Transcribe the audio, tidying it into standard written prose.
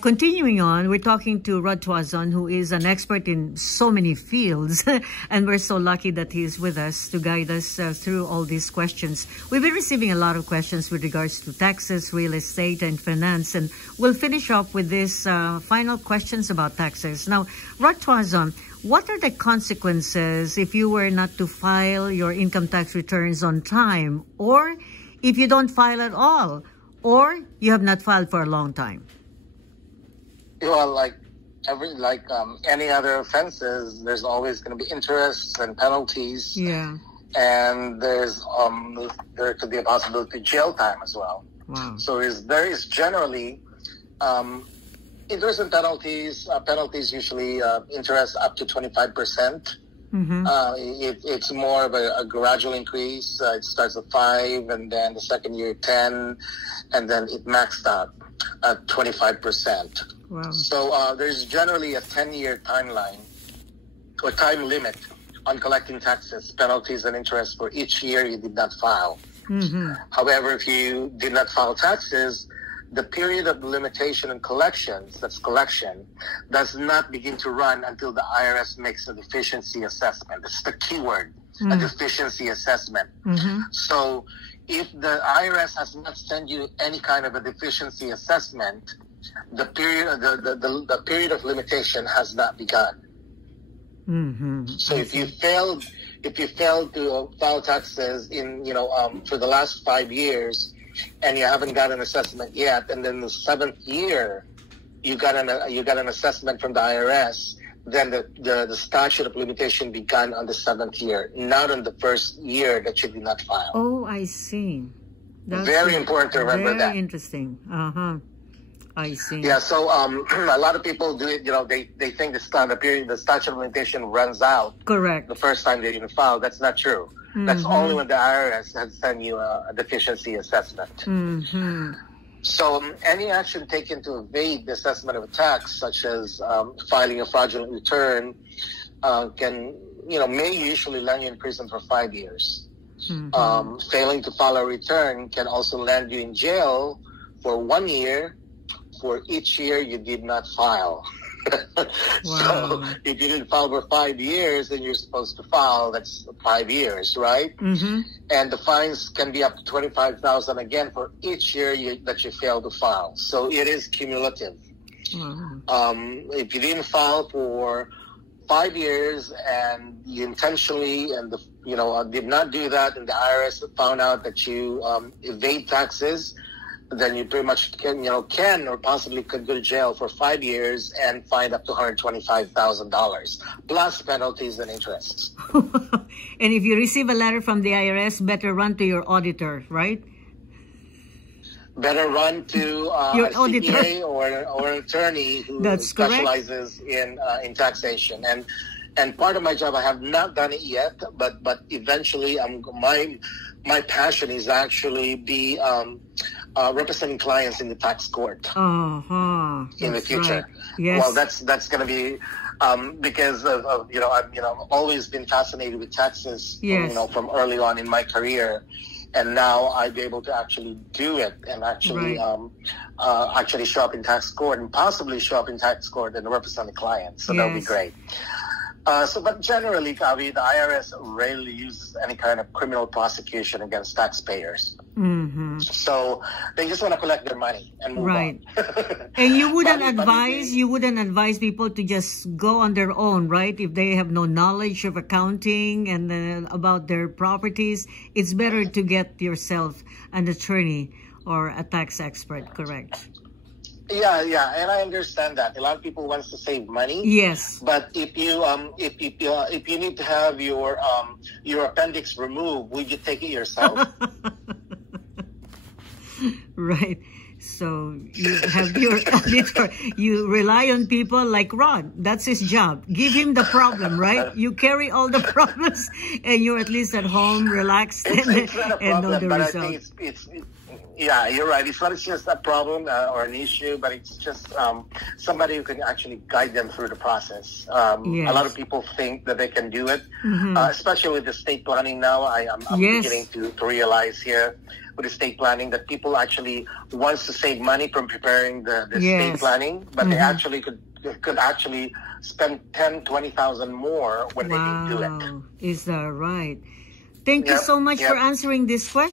Continuing on, we're talking to Rod Tuazon, who is an expert in so many fields, and we're so lucky that he's with us to guide us through all these questions. We've been receiving a lot of questions with regards to taxes, real estate, and finance, and we'll finish off with these final questions about taxes. Now, Rod Tuazon, what are the consequences if you were not to file your income tax returns on time, or if you don't file at all, or you have not filed for a long time? Well, like any other offenses, there's always going to be interest and penalties. Yeah. And there could be a possibility of jail time as well. Wow. So there is generally interest and penalties. Penalties usually interest up to 25%. Mm-hmm. It's more of a gradual increase. It starts at 5, and then the second year 10, and then it maxed out at 25%. Wow. So there's generally a 10-year timeline or time limit on collecting taxes, penalties, and interest for each year you did not file. Mm-hmm. However, if you did not file taxes, the period of limitation and collections, that's collection, does not begin to run until the IRS makes a deficiency assessment. That's the key word, a deficiency assessment. Mm-hmm. So if the IRS has not sent you any kind of a deficiency assessment, the period of limitation has not begun. Mm-hmm. So if you failed to file taxes in for the last 5 years, and you haven't got an assessment yet, and then the 7th year you got an assessment from the IRS, then the statute of limitation began on the 7th year, not on the first year that you did not file. Oh, I see. That's very important to remember that. Very interesting. I see. Yeah, so a lot of people do it, they think the statute of limitation runs out. Correct. The first time they didn't file. That's not true. Mm-hmm. That's only when the IRS has sent you a deficiency assessment. Mm-hmm. So any action taken to evade the assessment of a tax, such as filing a fraudulent return, may usually land you in prison for 5 years. Mm-hmm. Failing to file a return can also land you in jail for 1 year for each year you did not file. Wow. So if you didn't file for 5 years, then you're supposed to file. That's 5 years, right? Mm-hmm. And the fines can be up to $25,000 again for each year that you fail to file. So it is cumulative. Wow. If you didn't file for 5 years and you intentionally did not do that, and the IRS found out that you evade taxes, then you pretty much can or possibly could go to jail for 5 years and fined up to $125,000 plus penalties and interests. And if you receive a letter from the IRS, better run to your auditor, right? Better run to your a auditor CPA or an attorney who specializes in taxation. And part of my job, I have not done it yet, but eventually, my passion is actually be representing clients in the tax court in the future. Right. Yes. Well, that's going to be because of I've always been fascinated with taxes. Yes. From early on in my career, and now I'd be able to actually do it and actually actually show up in tax court and possibly show up in tax court and represent the client. So that'll be great. But generally, Kavi, the IRS rarely uses any kind of criminal prosecution against taxpayers. Mm-hmm. So they just want to collect their money and move on. And you wouldn't advise people to just go on their own, right? If they have no knowledge of accounting and about their properties, it's better to get yourself an attorney or a tax expert, correct? Yeah, and I understand that. A lot of people wants to save money. Yes. But if you need to have your appendix removed, would you take it yourself? Right. So you have your auditor. You rely on people like Rod. That's his job. Give him the problem, right? You carry all the problems, and you're at least at home, relaxed, it's not a problem, know the but result. I think Yeah, you're right. It's not just a problem or an issue, but it's just somebody who can actually guide them through the process. Yes. A lot of people think that they can do it, especially with the estate planning now. I'm Yes. beginning to realize here with estate planning that people actually wants to save money from preparing the Yes. estate planning, but they actually could actually spend 10,000-20,000 more when they do it. Wow. Is that right? Thank you Yep, so much yep. for answering this question.